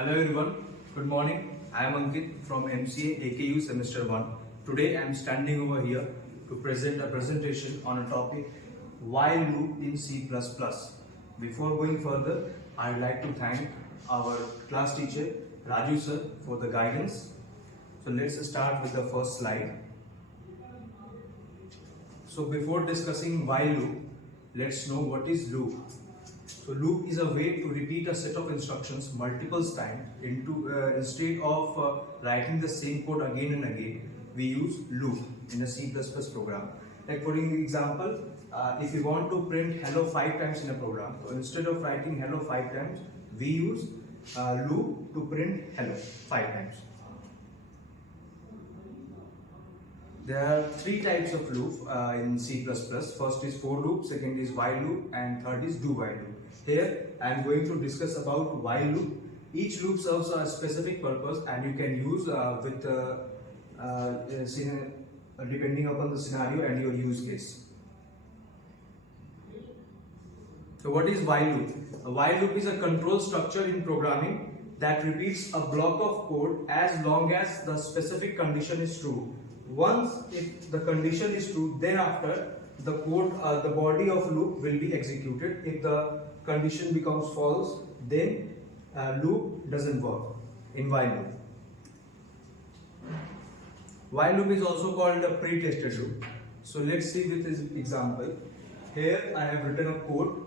Hello everyone, good morning. I am Ankit from MCA AKU Semester 1. Today I am standing over here to present a presentation on a topic while loop in C++. Before going further, I would like to thank our class teacher Raju sir for the guidance. So let's start with the first slide. So before discussing while loop, let's know what is loop. So loop is a way to repeat a set of instructions multiple times instead of writing the same code again and again. We use loop in a C++ program. Like for example, if we want to print hello 5 times in a program, so instead of writing hello 5 times, we use loop to print hello 5 times. There are three types of loop in C++. First is for loop, second is while loop, and third is do while loop. Here I am going to discuss about while loop. Each loop serves a specific purpose and you can use depending upon the scenario and your use case. So what is while loop? A while loop is a control structure in programming that repeats a block of code as long as the specific condition is true. Once if the condition is true, then after the code, the body of loop will be executed. If the condition becomes false, then loop doesn't work in while loop. While loop is also called a pre-tested loop. So let's see with this example. Here I have written a code.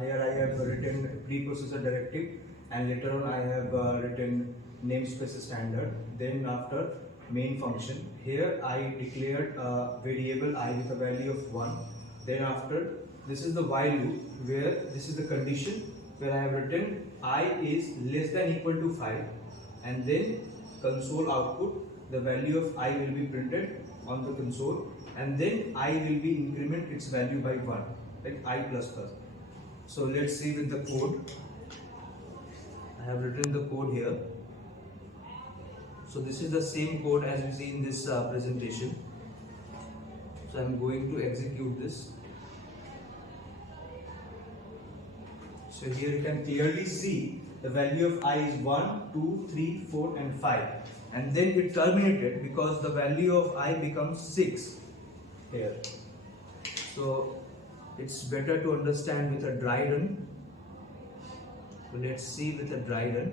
Here I have written preprocessor directive, and later on I have written namespace standard. Then after main function, here I declared a variable I with a value of 1. Then after, this is the while loop where this is the condition where I have written I is less than equal to 5, and then console output, the value of I will be printed on the console, and then I will be increment its value by 1, like I plus plus. So let's see with the code. I have written the code here. So this is the same code as we see in this presentation. So I am going to execute this. So here you can clearly see the value of I is 1, 2, 3, 4 and 5. And then it terminated because the value of I becomes 6 here. So it's better to understand with a dry run. So let's see with a dry run.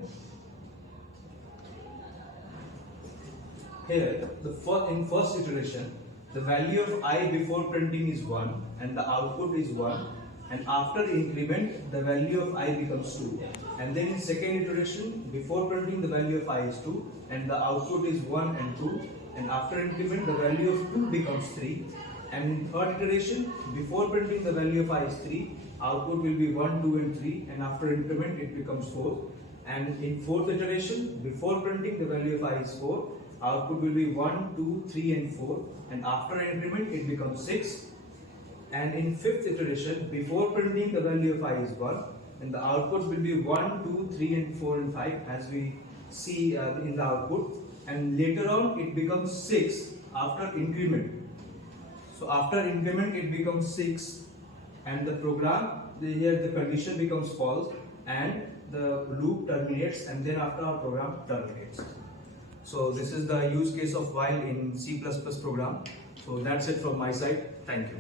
Here, in first iteration, the value of I before printing is 1 and the output is 1, and after increment the value of I becomes 2. And then in second iteration, before printing the value of I is 2 and the output is 1 and 2, and after increment the value of 2 becomes 3. And in third iteration, before printing the value of I is 3, output will be 1, 2 and 3, and after increment it becomes 4. And in fourth iteration, before printing the value of I is 4, output will be 1, 2, 3 and 4, and after increment it becomes 6. And in fifth iteration, before printing the value of I is 1, and the output will be 1, 2, 3 and 4 and 5 as we see in the output, and later on it becomes 6 after increment. So after increment it becomes 6, and the program, here the condition becomes false and the loop terminates, and then after our program terminates. So this is the use case of while in C++ program. So that's it from my side. Thank you.